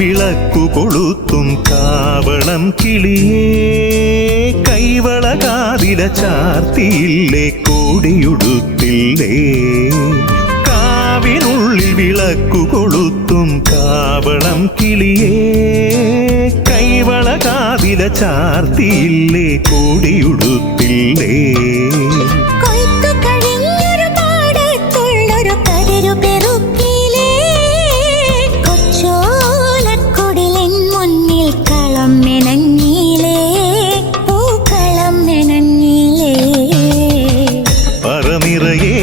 കാവിനുള്ളിൽ വിളക്കു കൊളുത്തും കാവളം കിളിയേ കൈവള കാതില ചാർത്തിയില്ലേ കോടിയുടുത്തില്ലേ കാവിനുള്ളിൽ വിളക്കു കൊളുത്തും കാവളം കിളിയേ കൈവള കാതില ചാർത്തിയില്ലേ കോടിയുടുത്തില്ലേ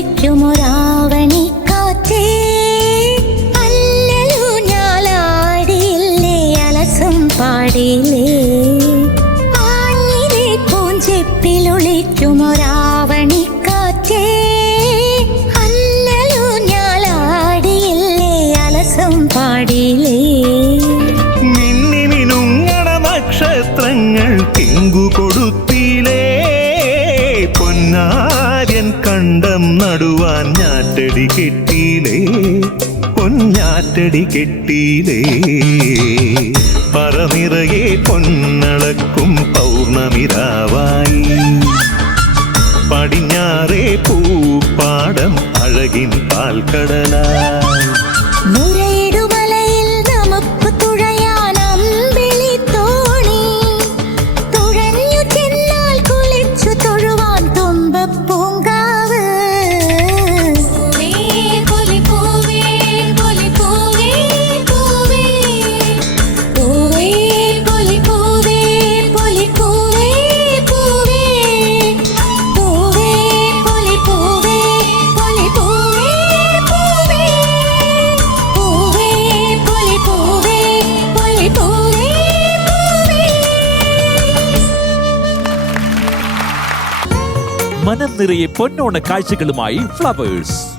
പൂഞ്ചെപ്പിലൊളിക്കുമൊരാവണി കാറ്റേ. അല്ലലു ഞാലാടിയില്ലേ അലസം പാടിയില്ലേ. ആഞ്ഞിലെ പൂഞ്ചെപ്പിലൊളിക്കുമൊരാവണി കാറ്റേ. അല്ലലു ഞാലാടിയില്ലേ അലസം പാടിയില്ലേ. മിന്നി നക്ഷത്രങ്ങൾ തിങ്കു കൊടുത്തിലേ കണ്ടം നടുവാൻ ഞാറ്റടി കെട്ടിയിലേ പൊന്നാറ്റടി കെട്ടിയിലേ. പറനിറയെ പൊന്നളക്കും പൗർണമിരാവായി. പടിഞ്ഞാറേ പൂപ്പാടം അഴകിൻ പാൽക്കടലായി മനം നിറയെ പൊന്നോണ കാഴ്ചകളുമായി ഫ്ലവേഴ്സ്.